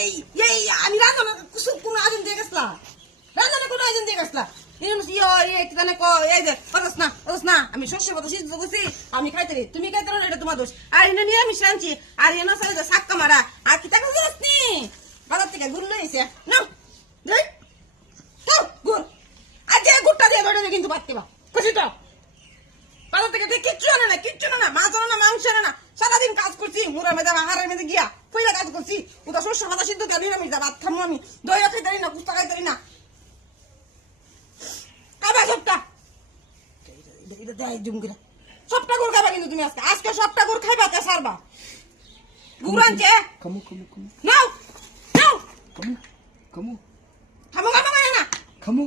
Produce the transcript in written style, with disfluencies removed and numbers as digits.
এই এই আমি রান্না কোন আয়োজন দিয়ে গেছলা রান্না কোন আয়োজন দিয়ে গেছলা আমি শস্যের কথা সিদ্ধ করছি আমি খাইতে তুমি খাইতে না এটা তোমার দোষ আর এনে নিয়ে আমি শান্তি আর এনে সাথে সাক্কা মারা আর কি টাকা দিস নি বাজার থেকে গুড় লইছে না গুড় আজ গুড়টা দিয়ে ধরে কিন্তু পারতে বা খুশি তো বাজার থেকে কিচ্ছু আনে না মাছ আনে না মাংস আনে না সারাদিন কাজ করছি মুড়া মেজা হাড়ের মেজে গিয়া পয়লা কাজ করছি ওটা শস্য পাতা সিদ্ধ দিয়ে নিরামিষ ভাত খামো আমি দই খাইতে না কুস্তা খাইতে না খাবা সবটা এটা দেয় জুমকিরা সবটা গুড় খাবা কিন্তু তুমি আজকে সবটা গুড় খাইবা তা সারবা গুড় আনছে নাও নাও Kamu. খামো খামো মানে না Kamu.